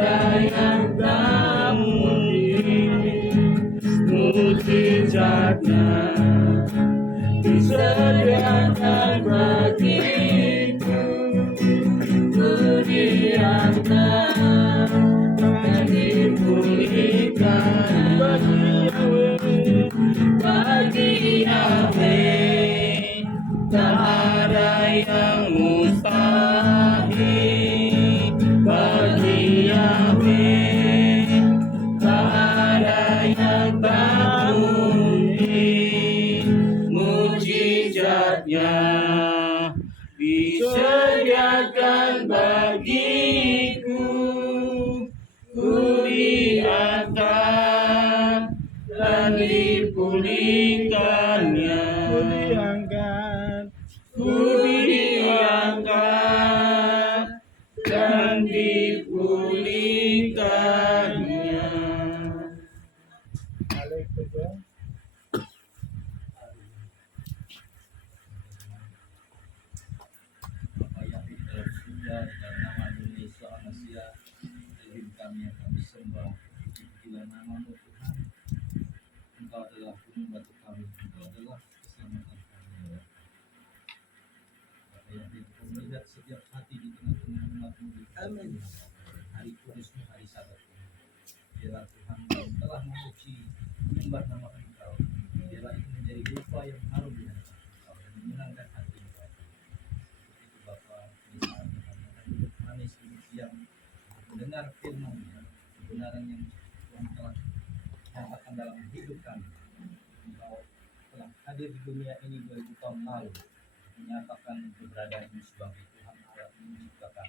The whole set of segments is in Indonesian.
ada yang tak mungkin, mujizatnya disediakan bagiku. Ku diangkat dan dipulihkan bagi Yahweh. Tak ada yang mustahil bagi Yahweh. Tak ada yang tak mungkin, mujizatnya disediakan bagiku. Ku diangkat dan dipulihkannya. Ku diangkat dan dipulihkannya. Bapa yang di dalam surga, dalam nama Indonesia Manusia, Tuhan kami yang kami sembah, bila namamu Tuhan, Engkau adalah gunung batu kami, Engkau adalah keselamatan kami. Bapa yang Engkau melihat setiap hati di tengah-tengah umat-Mu di hari kudus-Mu, hari Sabat. Biarlah Tuhan kami telah memuji, menyembah nama Engkau. Biarlah itu menjadi rupa yang harum di hadapan Engkau dan menyenangkan hati Engkau. Itu Bapa, di saat kami akan duduk manis di siang, mendengar firman-Nya, kebenaran yang Tuhan telah nyatakan dalam hidup kami. Engkau telah hadir di dunia ini 2000 tahun lalu, menyatakan keberadaanmu sebagai Tuhan Allah yang menciptakan.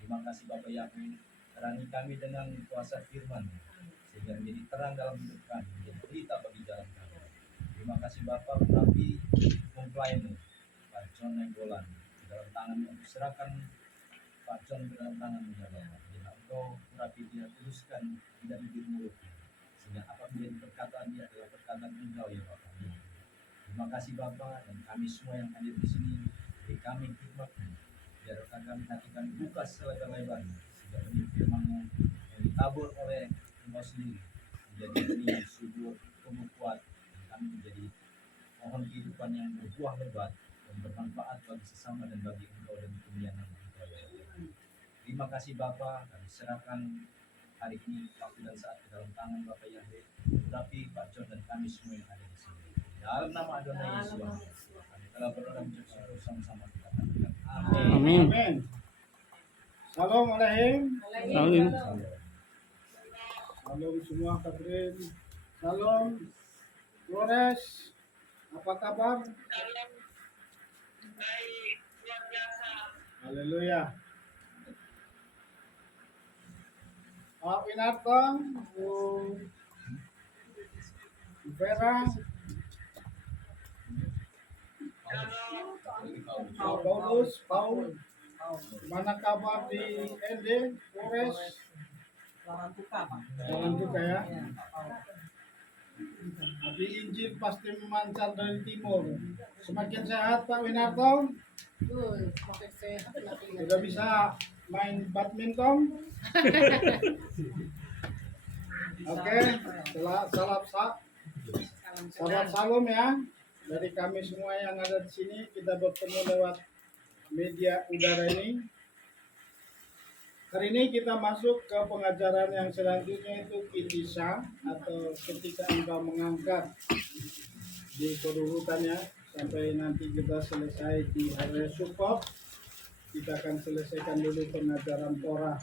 Terima kasih Bapa Yahweh, terani kami dengan kuasa firman, sehingga menjadi terang dalam hidup kami, menjadi berita bagi jalan kami. Terima kasih Bapa, menapi mempelai-Mu, Pak John Nenggolan, di dalam tangan-Mu, aku serahkan Pak John ke dalam tangan-Mu ya Bapa. Bila Engkau merapi dia, tuliskan tidak bibir mulutnya, sehingga apa menjadi perkataan dia adalah perkataan Engkau ya Bapa. Terima kasih Bapa, dan kami semua yang hadir di sini, beri kami hikmat-Mu, biarkan kami hati kami buka selebar-lebarnya, sehingga benih firman-Mu yang ditabur oleh Engkau sendiri menjadi benih yang subur, tumbuh kuat, dan kami menjadi pohon kehidupan yang berbuah lebat dan bermanfaat bagi sesama dan bagi Engkau dan kemuliaan nama Engkau ya Allah. Terima kasih Bapa, kami serahkan hari ini waktu dan saat ke dalam tangan Bapa Yahweh, tetapi Pak John dan kami semua yang ada di sini. Dalam nama Adonai Yesus, kami telah berdoa dan bersyukur sama-sama kita katakan amin. Amin. Salam alaikum. Amin. Salam semua hadirin. Salam Flores. Apa kabar? Haleluya. Pak Winarto, Bu Vera, Paul, mana kabar di LD, Flores? Jangan buka ya. Di Injil pasti memancar dari timur. Semakin sehat Pak Winarto. Sudah bisa main badminton. Oke, salam salam ya dari kami semua yang ada di sini. Kita bertemu lewat media udara ini. Hari ini kita masuk ke pengajaran yang selanjutnya, itu Kitisah, atau ketika engkau mengangkat, di kedudukannya sampai nanti kita selesai di hari Sukkot. Kita akan selesaikan dulu pengajaran Torah.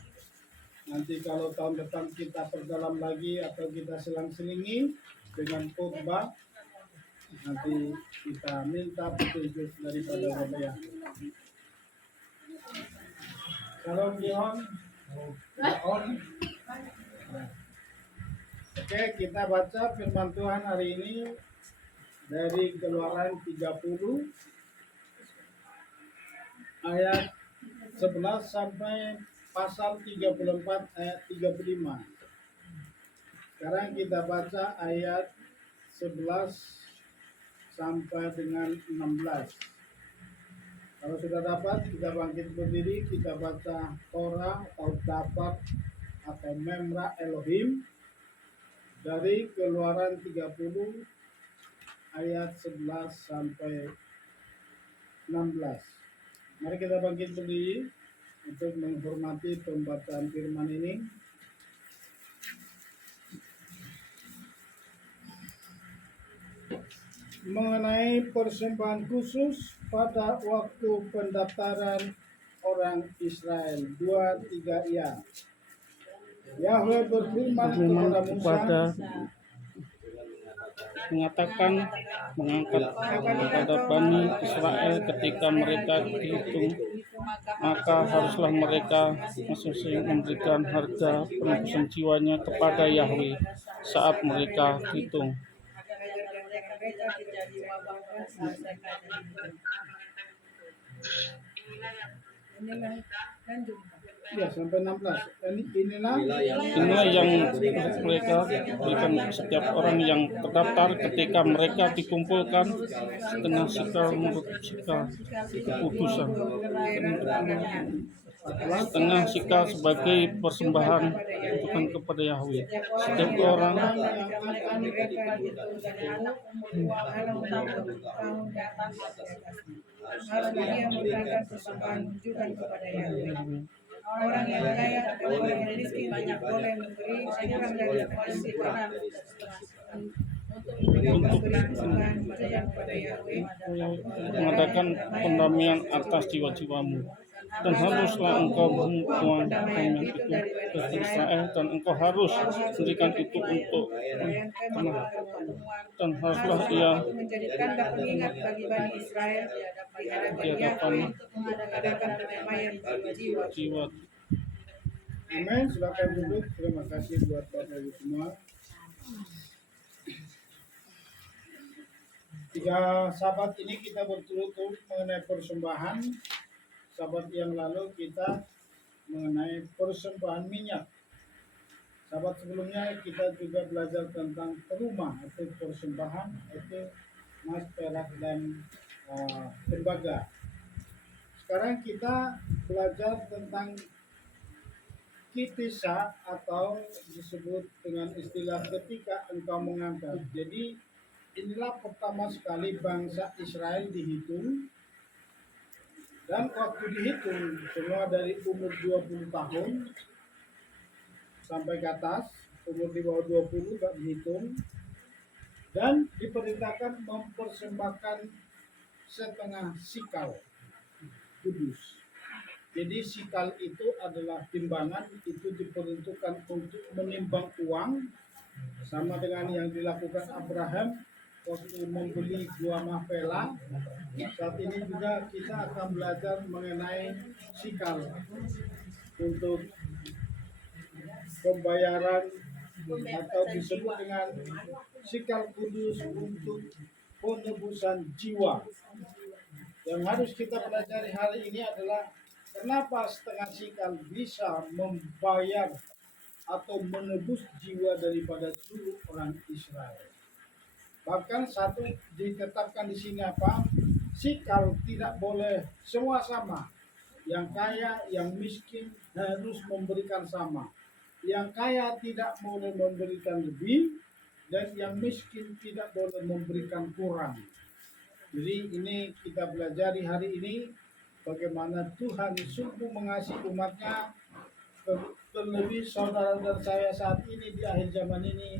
Nanti kalau tahun depan kita perdalam lagi atau kita selang-selingi dengan khotbah, nanti kita minta petunjuk daripada Bapak ya. Salam John. Oke, kita baca firman Tuhan hari ini dari Keluaran 30 ayat 11 sampai pasal 34 ayat 35. Sekarang kita baca ayat 11 sampai dengan 16. Kalau sudah dapat, kita bangkit berdiri, kita baca Torah atau dapat atau Memra Elohim dari Keluaran 30 ayat 11 sampai 16. Mari kita bangkit berdiri untuk menghormati pembacaan firman ini. Mengenai persembahan khusus pada waktu pendaftaran orang Israel 2-3 ya. Yahweh berfirman kepada Musa, mengatakan mengangkat kepada Bani Israel ketika mereka dihitung, maka haruslah mereka masing-masing memberikan harga penebusan jiwanya kepada Yahweh saat mereka dihitung. ya sampai 16. Inilah Inilah yang mereka berikan setiap orang yang terdaftar ketika mereka dikumpulkan setengah sikal menurut sikal kekudusan, setengah sikal sebagai persembahan bukan kepada Yahweh. Setiap orang harus dia memberikan persembahan tunjukkan kepada Yahweh. Orang yang kaya dan orang yang miskin banyak boleh memberi kurang dari seperti orang untuk memberi persembahan tunjukkan kepada Yahweh, mengadakan pendamaian atas jiwa-jiwamu. Dan haruslah engkau membuang pendamaian itu bagi Israel, dan engkau harus berikan itu untuk dan haruslah ia menjadikan pengingat bagi Bani Israel di hadapan Yahweh untuk mengadakan pendamaian jiwa-jiwa. jiwa. Amin. Silakan duduk. Terima kasih buat Bapak Ibu semua. 3 sahabat ini kita berturut-turut mengenai persembahan. Sahabat yang lalu kita mengenai persembahan minyak. Sahabat sebelumnya kita juga belajar tentang teruma atau persembahan, itu emas, perak, dan tembaga. Sekarang kita belajar tentang kitisa atau disebut dengan istilah ketika engkau mengangkat. Jadi inilah pertama sekali bangsa Israel dihitung, dan waktu dihitung semua dari umur 20 tahun sampai ke atas, umur di bawah 20 gak dihitung, dan diperintahkan mempersembahkan setengah sikal kudus. Jadi sikal itu adalah timbangan, itu diperuntukkan untuk menimbang uang, sama dengan yang dilakukan Abraham waktu membeli 2 Mahpela. Saat ini juga kita akan belajar mengenai sikal untuk pembayaran atau disebut dengan sikal kudus untuk penebusan jiwa. Yang harus kita pelajari hari ini adalah kenapa setengah sikal bisa membayar atau menebus jiwa daripada seluruh orang Israel. Bahkan satu ditetapkan di sini apa? Sikal tidak boleh semua sama. Yang kaya, yang miskin harus memberikan sama. Yang kaya tidak boleh memberikan lebih, dan yang miskin tidak boleh memberikan kurang. Jadi ini kita pelajari hari ini bagaimana Tuhan sungguh mengasihi umatnya, terlebih saudara dan saya saat ini di akhir zaman ini.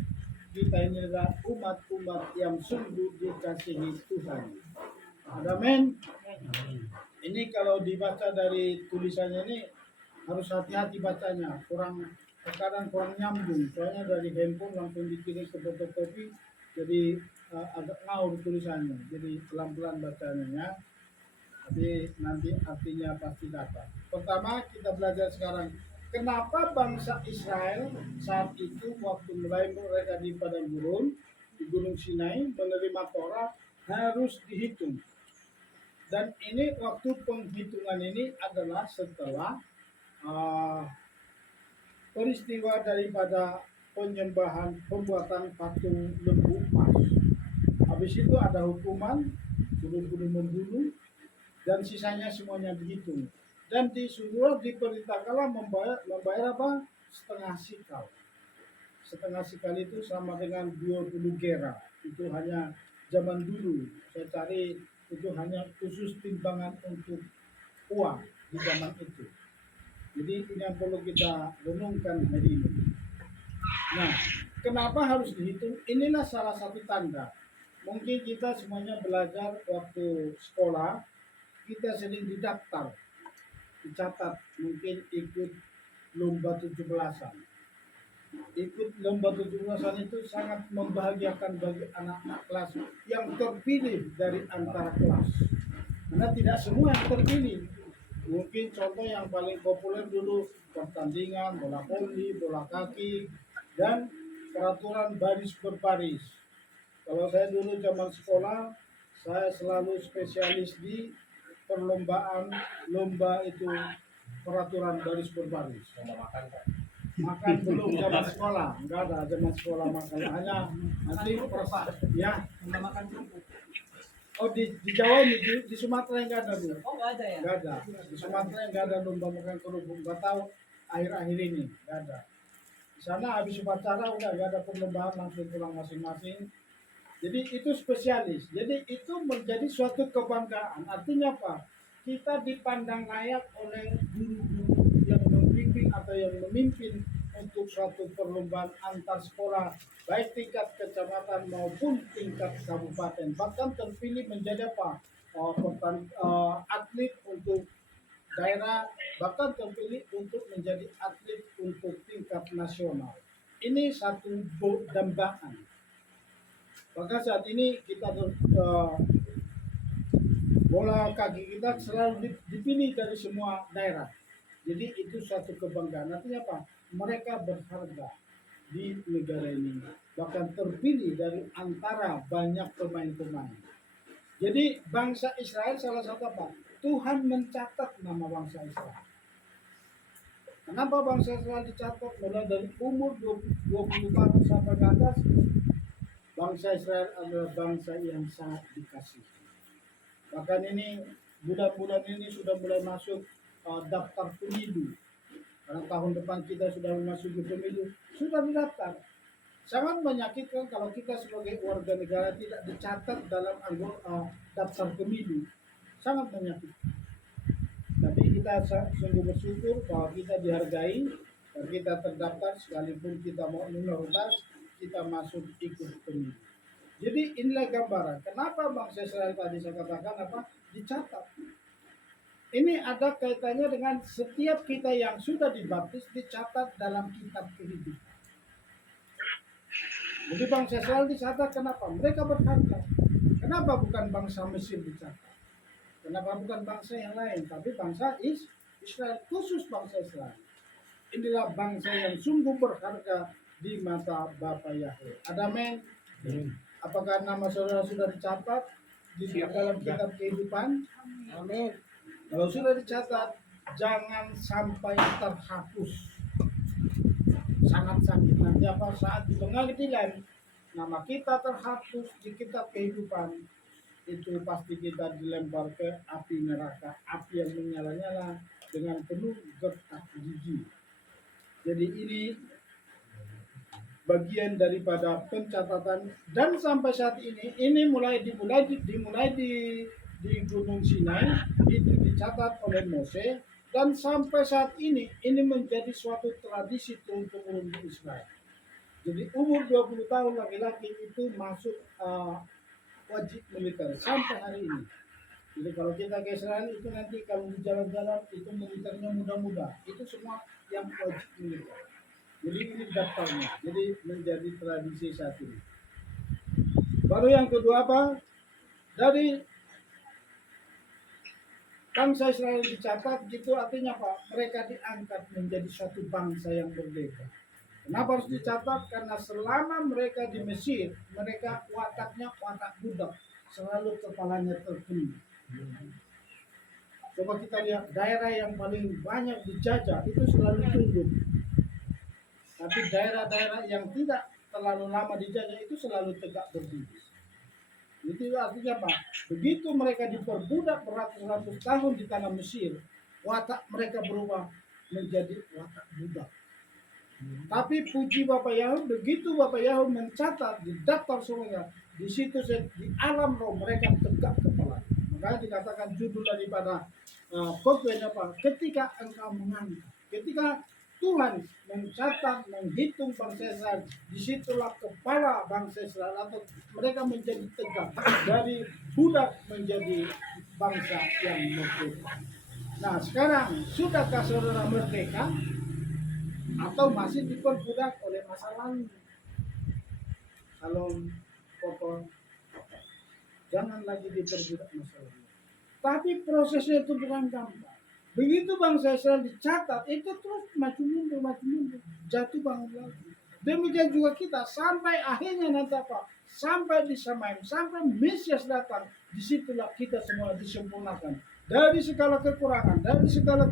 Kita ini adalah umat-umat yang sungguh dikasihi Tuhan. Amin. Ini kalau dibaca dari tulisannya ini harus hati-hati bacanya. Kadang kurang nyambung. Soalnya dari handphone langsung dikirim ke fotokopi, jadi agak ngawur tulisannya. Jadi pelan-pelan bacanya ya. Tapi nanti artinya pasti dapat. Pertama kita belajar sekarang. Kenapa bangsa Israel saat itu waktu mulai mereka di padang gurun, di Gunung Sinai menerima Torah harus dihitung. Dan ini waktu penghitungan ini adalah setelah peristiwa daripada penyembahan pembuatan patung lembu emas. Habis itu ada hukuman, bunuh-bunuh membunuh, dan sisanya semuanya dihitung. Dan disuruh diperintahkanlah membayar apa? setengah sikal. Setengah sikal itu sama dengan 20 gera. Itu hanya zaman dulu. Saya cari itu hanya khusus timbangan untuk uang di zaman itu. Jadi ini yang perlu kita renungkan hari ini. Nah, kenapa harus dihitung? Inilah salah satu tanda. Mungkin kita semuanya belajar waktu sekolah, kita sering didaftar, dicatat, mungkin ikut lomba 17-an. Ikut lomba 17-an itu sangat membahagiakan bagi anak-anak kelas yang terpilih dari antara kelas. Karena tidak semua yang terpilih. Mungkin contoh yang paling populer dulu pertandingan bola voli, bola kaki, dan peraturan baris berbaris. Kalau saya dulu zaman sekolah, saya selalu spesialis di perlombaan lomba itu peraturan baris berbaris. Makan belum zaman sekolah, enggak ada zaman sekolah makan, hanya nanti perasa ya. Makan kerupuk. Oh di Jawa ini di Sumatera enggak ada bu. Oh, nggak ada ya? Enggak ada. Di Sumatera enggak ada lomba makan kerupuk. Enggak tahu akhir-akhir ini enggak ada. Di sana habis upacara udah enggak ada perlombaan, langsung pulang masing-masing. Jadi itu spesialis. Jadi itu menjadi suatu kebanggaan. Artinya apa? Kita dipandang layak oleh guru-guru yang membimbing atau yang memimpin untuk suatu perlombaan antar sekolah, baik tingkat kecamatan maupun tingkat kabupaten. Bahkan terpilih menjadi apa? Atlet untuk daerah, bahkan terpilih untuk menjadi atlet untuk tingkat nasional. Ini satu dambaan. Maka saat ini kita bola kaki kita selalu dipilih dari semua daerah. Jadi itu suatu kebanggaan. Artinya apa? Mereka berharga di negara ini. Bahkan terpilih dari antara banyak pemain-pemain. Jadi bangsa Israel salah satu apa? Tuhan mencatat nama bangsa Israel. Kenapa bangsa Israel dicatat? Mulai dari umur 20 tahun sampai ke atas, bangsa Israel adalah bangsa yang sangat dikasihi. Bahkan ini bulan-bulan ini sudah mulai masuk daftar pemilu. Karena tahun depan kita sudah memasuki pemilu, sudah didaftar. Sangat menyakitkan kalau kita sebagai warga negara tidak dicatat dalam daftar pemilu. Sangat menyakitkan. Tapi kita sungguh bersyukur bahwa kita dihargai dan kita terdaftar sekalipun kita mau minoritas, kita masuk ikut pemilu. Jadi inilah gambaran. Kenapa bangsa Israel tadi saya katakan apa? Dicatat. Ini ada kaitannya dengan setiap kita yang sudah dibaptis dicatat dalam kitab kehidupan. Jadi bangsa Israel dicatat kenapa? Mereka berharga. Kenapa bukan bangsa Mesir dicatat? Kenapa bukan bangsa yang lain? Tapi bangsa Israel, khusus bangsa Israel. Inilah bangsa yang sungguh berharga di mata Bapa Yahweh. Ada amin? Apakah nama saudara sudah dicatat di dalam kitab kehidupan? Amin. Kalau sudah dicatat, jangan sampai terhapus. Sangat sakit nanti apa saat di pengadilan nama kita terhapus di kitab kehidupan, itu pasti kita dilempar ke api neraka, api yang menyala-nyala dengan penuh getah gigi. Jadi ini bagian daripada pencatatan dan sampai saat ini mulai di Gunung Sinai itu dicatat oleh Mose dan sampai saat ini menjadi suatu tradisi turun-temurun di Israel. Jadi umur 20 tahun laki-laki itu masuk wajib militer sampai hari ini. Jadi kalau kita ke Israel itu nanti kalau di jalan-jalan itu militernya muda-muda, itu semua yang wajib militer. Jadi ini daftarnya, jadi menjadi tradisi saat ini. Baru yang kedua apa? Dari bangsa Israel dicatat gitu artinya apa? Mereka diangkat menjadi suatu bangsa yang berbeda. Kenapa harus dicatat? Karena selama mereka di Mesir, mereka wataknya watak budak, selalu kepalanya tertunduk. Coba kita lihat daerah yang paling banyak dijajah itu selalu tunduk. Tapi daerah-daerah yang tidak terlalu lama dijajah itu selalu tegak berdiri. Itu artinya apa? Begitu mereka diperbudak beratus-ratus tahun di tanah Mesir, watak mereka berubah menjadi watak budak. Tapi puji Bapak Yahud, begitu Bapak Yahud mencatat di daftar semuanya, di situ di alam roh mereka tegak kepala. Makanya dikatakan judul daripada khotbah apa? Ketika engkau mengangkat, ketika Tuhan mencatat, menghitung bangsa Israel, disitulah kepala bangsa Israel atau mereka menjadi tegak dari budak menjadi bangsa yang merdeka. Nah sekarang sudahkah saudara merdeka atau masih diperbudak oleh masa lalu? Kalau pokok jangan lagi diperbudak masa lalu. Tapi prosesnya itu bukan gampang. Begitu bangsa Israel dicatat, itu terus maju mundur, jatuh bangun lagi. Demikian juga kita sampai akhirnya nanti apa? Sampai di Samaim, sampai Mesias datang, disitulah kita semua disempurnakan. Dari segala kekurangan, dari segala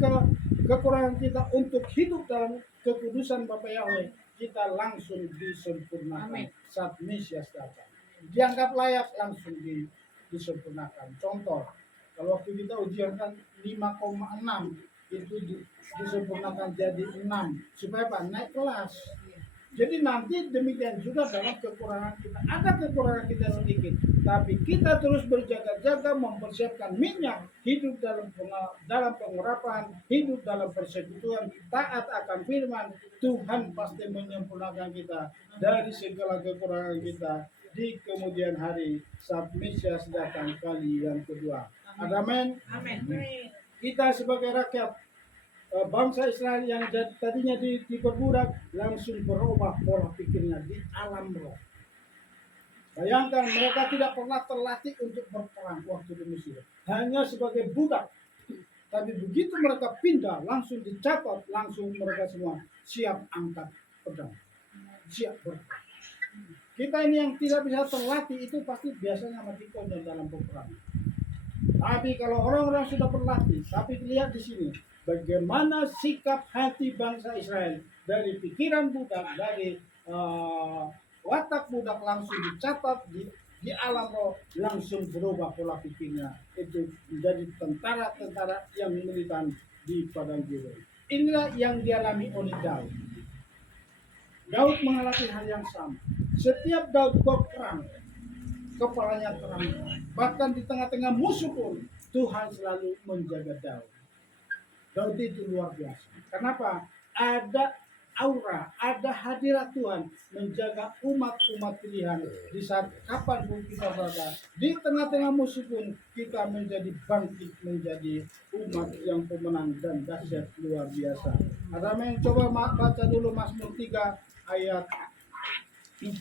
kekurangan kita untuk hidup dalam kekudusan Bapa Yahweh, kita langsung disempurnakan. Amin. Saat Mesias datang, dianggap layak langsung disempurnakan. Contoh, kalau waktu kita ujian kan 5,6 itu disempurnakan jadi 6 supaya apa? Naik kelas. Jadi nanti demikian juga dalam kekurangan kita. Ada kekurangan kita sedikit, tapi kita terus berjaga-jaga mempersiapkan minyak, hidup dalam pengurapan, hidup dalam persekutuan, taat akan firman. Tuhan pasti menyempurnakan kita dari segala kekurangan kita di kemudian hari saat Mesias datang kali yang kedua. Amin. Amin. Kita sebagai rakyat bangsa Israel yang tadinya diperbudak langsung berubah pola pikirnya di alam roh. Bayangkan mereka tidak pernah terlatih untuk berperang waktu di Mesir, hanya sebagai budak. Tapi begitu mereka pindah, langsung dicatat, langsung mereka semua siap angkat pedang, siap berperang. Kita ini yang tidak bisa terlatih itu pasti biasanya mati konyol dalam peperangan. Tapi kalau orang-orang sudah berlatih, tapi lihat di sini bagaimana sikap hati bangsa Israel dari pikiran budak, dari watak budak langsung dicatat di alam roh, langsung berubah pola pikirnya. Itu menjadi tentara-tentara yang militan di padang Gilgal. Inilah yang dialami oleh Daud. Daud mengalami hal yang sama. Setiap Daud berperang, kepalanya terang. Bahkan di tengah-tengah musuh pun Tuhan selalu menjaga Daud. Daud itu luar biasa. Kenapa? Ada aura, ada hadirat Tuhan menjaga umat-umat pilihan di saat kapanpun kita berada. Di tengah-tengah musuh pun kita menjadi bangkit, menjadi umat yang pemenang dan dahsyat luar biasa. Ada yang coba baca dulu Mazmur 3 ayat 4.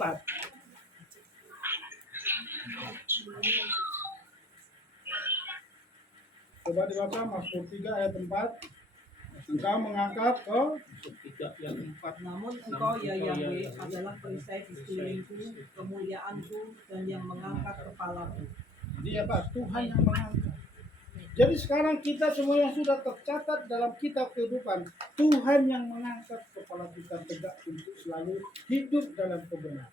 Coba dibaca Mazmur 3 ayat 4. Engkau mengangkat ke 3 yang 4. Namun engkau ya Yahweh adalah perisai di sekelilingku, kemuliaanku, dan yang mengangkat kepalaku. dia apa? Tuhan yang mengangkat. Jadi sekarang kita semua yang sudah tercatat dalam kitab kehidupan, Tuhan yang mengangkat kepala kita tegak untuk selalu hidup dalam kebenaran.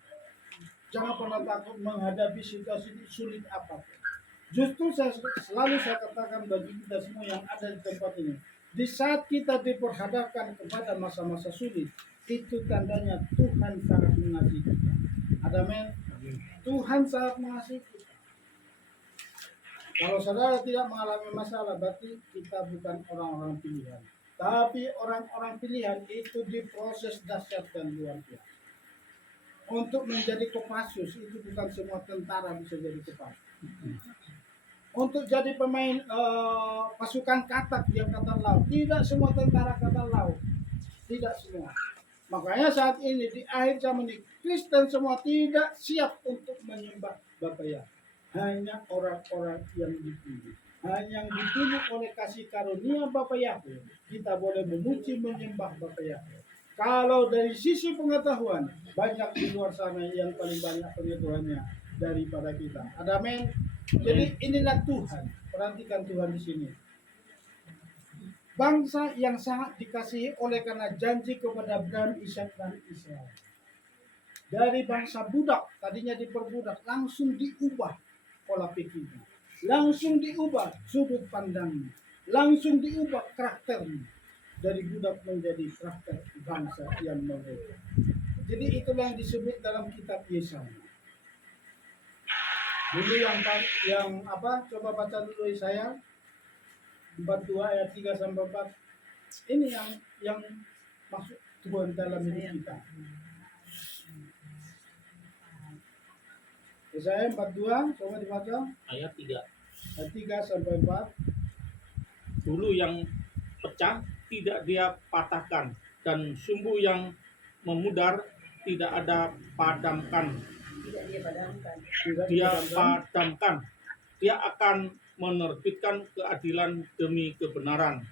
Jangan pernah takut menghadapi situasi sulit apapun. Justru saya katakan bagi kita semua yang ada di tempat ini, di saat kita diperhadapkan kepada masa-masa sulit, itu tandanya Tuhan sangat mengasihi kita. Amin. Tuhan sangat mengasihi kita. Kalau saudara tidak mengalami masalah, berarti kita bukan orang-orang pilihan. Tapi orang-orang pilihan itu diproses dahsyat dan luar biasa. Untuk menjadi Kopassus itu bukan semua tentara bisa jadi Kopassus. Untuk jadi pemain pasukan katak di angkatan laut, tidak semua tentara angkatan laut, tidak semua. Makanya saat ini di akhir zaman ini Kristen semua tidak siap untuk menyembah Bapa Yahweh. Hanya orang-orang yang dipilih, hanya yang dipilih oleh kasih karunia Bapa Yahweh, kita boleh memuji menyembah Bapa Yahweh. Kalau dari sisi pengetahuan, banyak di luar sana yang paling banyak pengetahuannya daripada kita. Amin. Jadi inilah Tuhan. Perhatikan Tuhan di sini. Bangsa yang sangat dikasihi oleh karena janji kepada Abraham, Ishak dan Israel. Dari bangsa budak, tadinya diperbudak, langsung diubah pola pikirnya. Langsung diubah sudut pandangnya. Langsung diubah karakternya. dari budak menjadi praktek bangsa yang merdeka. Jadi itulah yang disebut dalam kitab Yesaya. Dulu yang apa? Coba baca dulu Yesaya 42 ayat 3 sampai 4. Ini yang masuk Tuhan dalam hidup kita. Yesaya 42, coba dibaca Ayat 3. ayat 3 sampai 4. Dulu yang pecah tidak dia patahkan, dan sumbu yang memudar tidak ada padamkan. Tidak dia padamkan. Tidak Dia dipadamkan. padamkan. Dia akan menerbitkan keadilan demi kebenaran.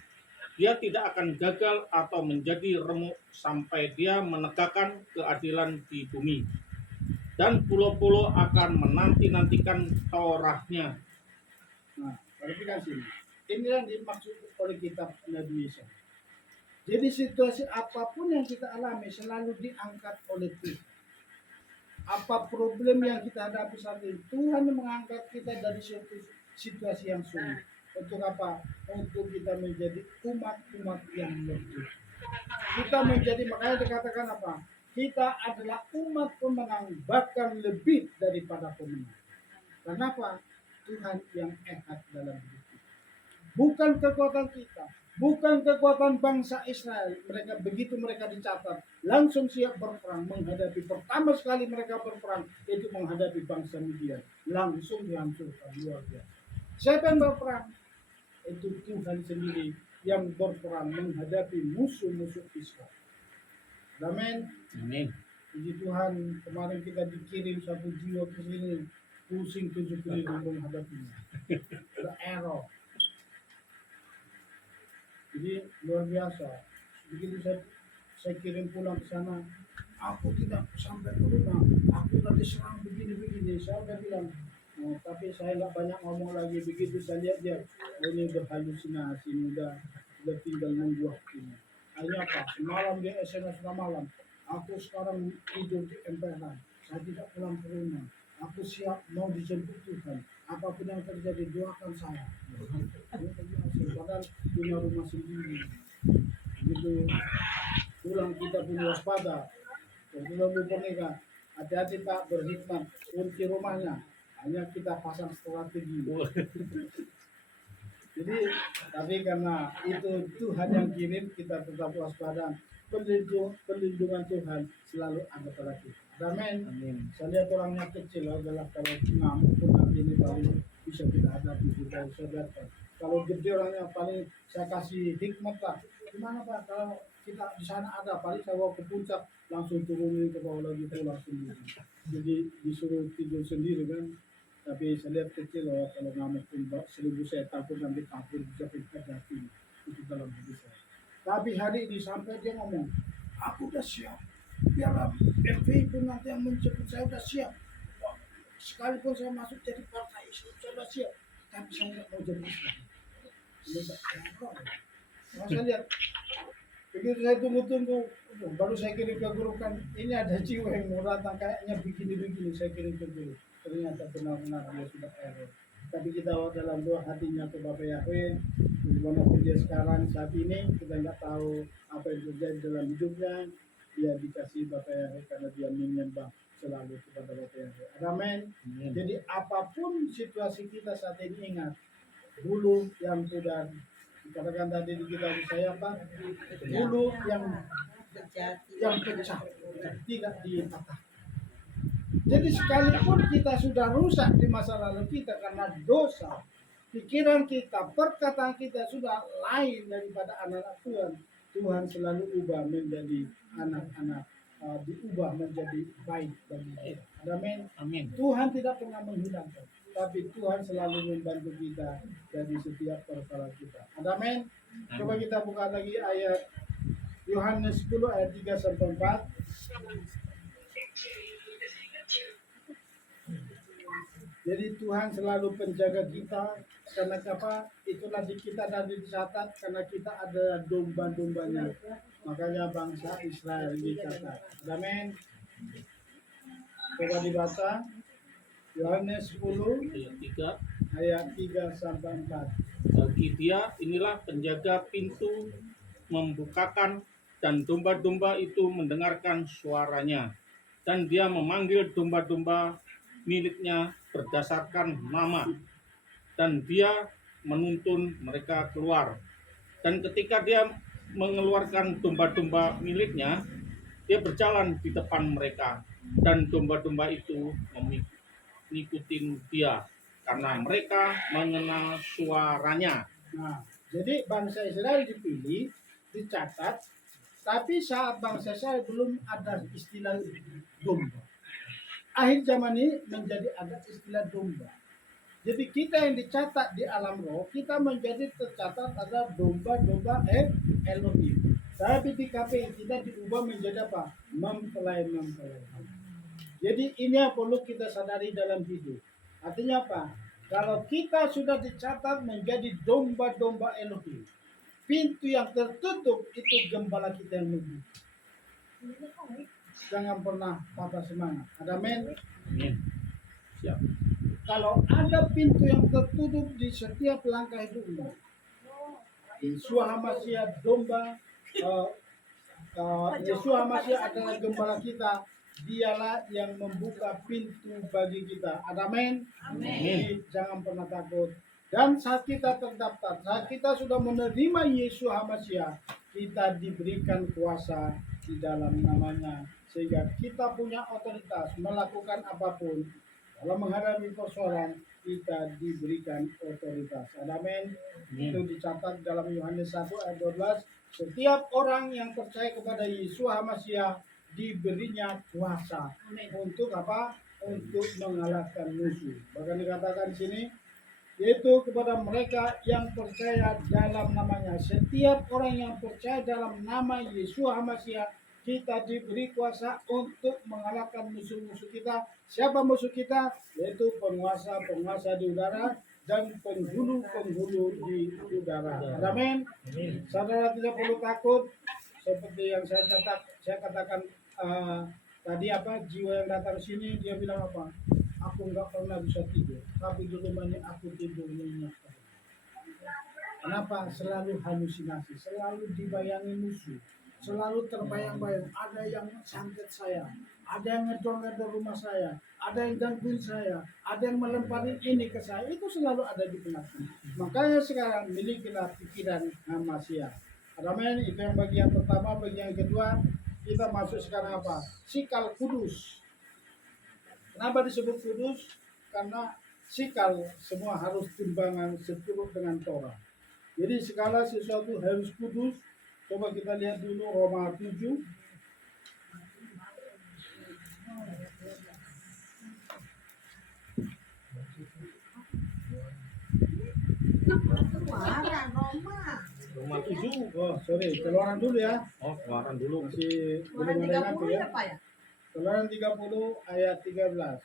Dia tidak akan gagal atau menjadi remuk sampai dia menegakkan keadilan di bumi. Dan pulau-pulau akan menanti-nantikan Torahnya. Nah, perhatikan sini. Ini yang dimaksud oleh kitab Nabi Yesaya. Jadi situasi apapun yang kita alami selalu diangkat oleh Tuhan. Apa problem yang kita hadapi saat ini, Tuhan mengangkat kita dari suatu situasi yang sulit. Untuk apa? Untuk kita menjadi umat-umat yang merdeka. Kita menjadi, makanya dikatakan apa? Kita adalah umat pemenang, bahkan lebih daripada pemenang. Kenapa? Tuhan yang ehad dalam hidup kita. Bukan kekuatan kita, bukan kekuatan bangsa Israel. Begitu mereka dicatat, langsung siap berperang menghadapi. Pertama sekali mereka berperang itu menghadapi bangsa Midian, langsung dihancurkan luar biasa. Siapa yang berperang? Itu Tuhan sendiri yang berperang menghadapi musuh-musuh Israel. Amin. Amin. Puji Tuhan, kemarin kita dikirim satu jiwa ke sini, pusing 7 keliling menghadapinya. Ada error. Jadi luar biasa. Begitu saya kirim pulang ke sana, aku tidak sampai ke rumah. Aku tadi serang begini-begini. Saya udah bilang, oh, tapi saya nggak banyak ngomong lagi. Begitu saya lihat dia, oh, ini udah halusinasi, udah tinggal nunggu waktunya. Akhirnya apa? Semalam dia SMS sudah malam. Aku sekarang tidur di emperan. Saya tidak pulang ke rumah. Aku siap mau dijemput Tuhan. Apapun yang terjadi, doakan saya. Padahal punya rumah sendiri. Begitu pulang kita punya waspada. Sebelum bernikah, hati-hati Pak berhikmat. Kunci rumahnya hanya kita pasang strategi. Jadi, tapi karena itu Tuhan yang kirim, kita tetap waspada. Perlindungan Tuhan selalu ada pada kita. Amin. Amin. Saya lihat orangnya kecil adalah kalau ngamuk pun nanti ini paling bisa kita hadapi, kita sadarkan. Kalau gede orangnya paling saya kasih hikmat lah. Gimana Pak kalau kita di sana ada, paling saya bawa ke puncak langsung turunin ke bawah lagi pulang sendiri. Jadi disuruh tidur sendiri kan. Tapi saya lihat kecil loh, kalau ngamuk pun 1000 saya takut nanti kabur bisa kita hadapi. Itu dalam hidup saya. Tapi hari ini sampai dia ngomong, aku udah siap. Biarlah FPI pun nanti yang menjemput saya udah siap. Sekalipun saya masuk jadi partai Islam, saya udah siap. Tapi saya nggak mau jadi Islam. Saya lihat, begitu saya tunggu-tunggu, baru saya kirim ke guru kan, ini ada jiwa yang mau datang kayaknya begini-begini, saya kirim ke guru. Ternyata benar-benar dia sudah error. Tapi kita dalam doa hatinya ke Bapak Yahweh, dimanapun dia sekarang saat ini, kita nggak tahu apa yang terjadi dalam hidupnya. Dia dikasih Bapak Yahweh karena dia menyembah selalu kepada Bapak Yahweh. Amin. Jadi apapun situasi kita saat ini, ingat bulu yang sudah dikatakan tadi di kitab saya Pak, bulu yang pecah tidak dipatah. Jadi sekalipun kita sudah rusak di masa lalu kita karena dosa, pikiran kita, perkataan kita sudah lain daripada anak-anak Tuhan. Tuhan selalu ubah menjadi anak-anak, diubah menjadi baik bagi kita. Amin. Amin. Tuhan tidak pernah menghilangkan, tapi Tuhan selalu membantu kita dari setiap perkara kita. Amin. Coba kita buka lagi ayat Yohanes 10 ayat 3 sampai 4. Jadi Tuhan selalu penjaga kita karena apa? Itulah di kita dan dicatat karena kita ada domba-dombanya. Makanya bangsa Israel dicatat. Amin. Coba dibaca Yohanes 10 ayat 3 sampai 4. Bagi dia inilah penjaga pintu membukakan, dan domba-domba itu mendengarkan suaranya. Dan dia memanggil domba-domba miliknya berdasarkan nama, dan dia menuntun mereka keluar. Dan ketika dia mengeluarkan domba-domba miliknya, dia berjalan di depan mereka, dan domba-domba itu mengikuti dia karena mereka mengenal suaranya. Nah, jadi bangsa Israel dipilih, dicatat, tapi saat bangsa Israel belum ada istilah domba. Akhir zaman ini menjadi ada istilah domba. Jadi kita yang dicatat di alam roh, kita menjadi tercatat ada domba-domba Elohim. Tapi di KPI kita diubah menjadi apa? Mempelai. Jadi ini yang perlu kita sadari dalam hidup. Artinya apa? Kalau kita sudah dicatat menjadi domba-domba Elohim, pintu yang tertutup itu gembala kita yang membuka. Jangan pernah patah semangat. Ada men? Amin. Siap. Kalau ada pintu yang tertutup di setiap langkah hidupmu, Yeshua HaMashiach domba, Yeshua HaMashiach adalah gembala kita. Dialah yang membuka pintu bagi kita. Amin. Amin. Jangan pernah takut. Dan saat kita terdaftar, saat kita sudah menerima Yeshua HaMashiach, kita diberikan kuasa di dalam namanya, sehingga kita punya otoritas melakukan apapun. Dalam menghadapi persoalan, kita diberikan otoritas. Amin. Itu dicatat dalam Yohanes 1 ayat 12. Setiap orang yang percaya kepada Yeshua HaMashiach diberinya kuasa. Untuk apa? Untuk mengalahkan musuh. Bahkan dikatakan di sini, yaitu kepada mereka yang percaya dalam namanya. Setiap orang yang percaya dalam nama Yeshua HaMashiach, kita diberi kuasa untuk mengalahkan musuh-musuh kita. Siapa musuh kita? Yaitu penguasa-penguasa di udara dan penghulu-penghulu di udara. Amin. Saudara tidak perlu takut. Seperti yang saya katakan tadi apa, jiwa yang datang sini dia bilang apa? Aku nggak pernah bisa tidur, tapi di rumah ini aku tidur nyenyak. Kenapa? Selalu halusinasi, selalu dibayangi musuh, selalu terbayang-bayang. Ada yang santet saya, ada yang ngedor-ngedor rumah saya, ada yang gangguin saya, ada yang melemparin ini ke saya. Itu selalu ada di belakang. Makanya sekarang milikilah pikiran HaMashiach. Amin. Itu yang bagian pertama. Bagian kedua, kita masuk sekarang apa? Sikal kudus. Kenapa disebut kudus? Karena sikal semua harus timbangan seturut dengan Torah. Jadi segala sesuatu harus kudus. Coba kita lihat dulu Roma 7. Roma 7. Oh, sorry, keluaran dulu ya. Oh, keluaran dulu. Masih belum ada yang ngatur ya. Keluaran 30 ayat 13.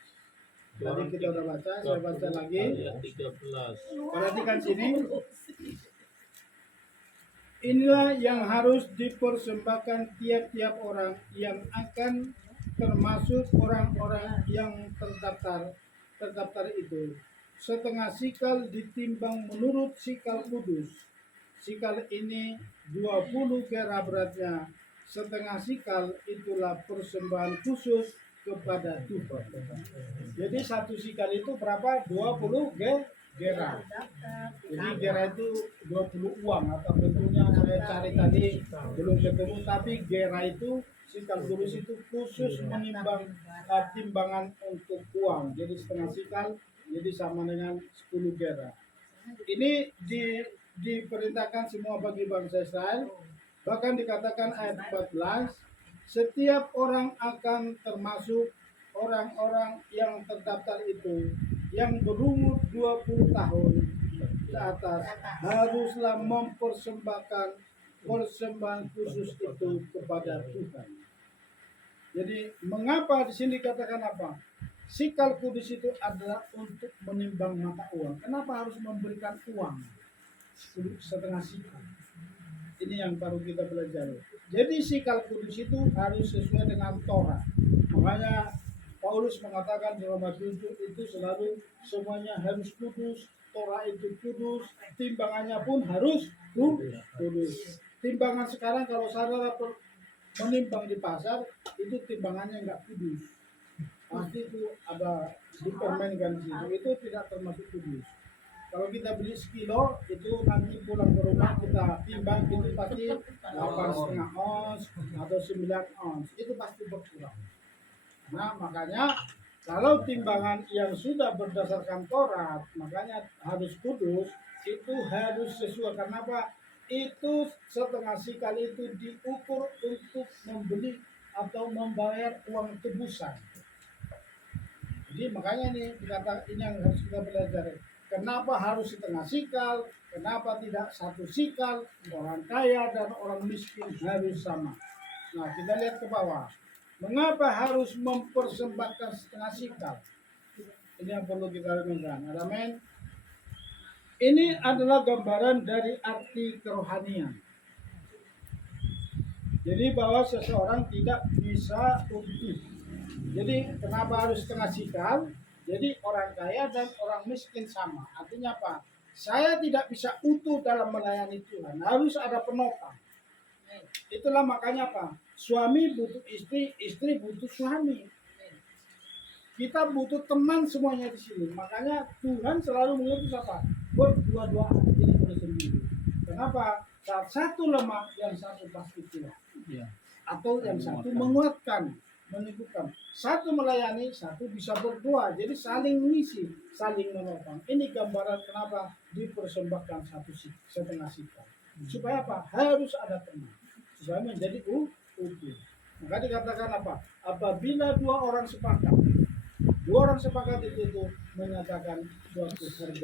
Jadi kita udah baca, saya baca lagi. Ayat 13. Perhatikan sini. Inilah yang harus dipersembahkan tiap-tiap orang yang akan termasuk orang-orang yang terdaftar itu. Setengah sikal ditimbang menurut sikal kudus. Sikal ini 20 gera beratnya. Setengah sikal itulah persembahan khusus kepada Tuhan. Jadi satu sikal itu berapa? 20 gera. Jadi gera itu 20 uang, atau bentuknya saya cari tadi belum ketemu, tapi gera itu sikal kudus itu khusus menimbang timbangan untuk uang. Jadi setengah sikal jadi sama dengan 10 gera. Ini diperintahkan semua bagi bangsa Israel. Bahkan dikatakan ayat 14, setiap orang akan termasuk orang-orang yang terdaftar itu yang berumur 20 tahun ke atas haruslah mempersembahkan persembahan khusus itu kepada Tuhan. Jadi mengapa di sini dikatakan apa? Sikal kudus itu adalah untuk menimbang mata uang. Kenapa harus memberikan uang? Setengah sikal. Ini yang baru kita pelajari. Jadi sikal kudus itu harus sesuai dengan Torah. Makanya Paulus mengatakan di Roma 7 itu selalu semuanya harus kudus. Torah itu kudus. Timbangannya pun harus kudus. timbangan sekarang kalau saudara menimbang di pasar itu timbangannya nggak kudus, pasti itu ada dipermainkan di situ, itu tidak termasuk kudus. Kalau kita beli sekilo itu nanti pulang ke rumah kita timbang itu pasti 8,5 ons atau 9 ons, itu pasti berkurang. Nah makanya kalau timbangan yang sudah berdasarkan Taurat makanya harus kudus, itu harus sesuai. Karena apa? Itu setengah sikal itu diukur untuk membeli atau membayar uang tebusan. Jadi makanya ini dikata ini yang harus kita pelajari. Kenapa harus setengah sikal? Kenapa tidak satu sikal? Orang kaya dan orang miskin harus sama. Nah kita lihat ke bawah. Mengapa harus mempersembahkan setengah sikal? Ini yang perlu kita renungkan. Amin. Ini adalah gambaran dari arti kerohanian. Jadi bahwa seseorang tidak bisa utuh. Jadi kenapa harus setengah sikal? Jadi orang kaya dan orang miskin sama. Artinya apa? Saya tidak bisa utuh dalam melayani Tuhan. Harus ada penopang. Itulah makanya apa? Suami butuh istri, istri butuh suami. Kita butuh teman semuanya di sini. Makanya Tuhan selalu mengutus apa? Berdua-duaan, tidak boleh sendiri. Kenapa? Saat satu lemah, yang satu pasti kuat. Ya. Atau yang satu menguatkan, menunjukkan. Satu melayani, satu bisa berdua. Jadi saling mengisi, saling menopang. Ini gambaran kenapa dipersembahkan setengah sikal. Supaya apa? Harus ada teman. Supaya menjadi utuh. Maka dikatakan apa? Apabila dua orang sepakat itu menyatakan suatu harga.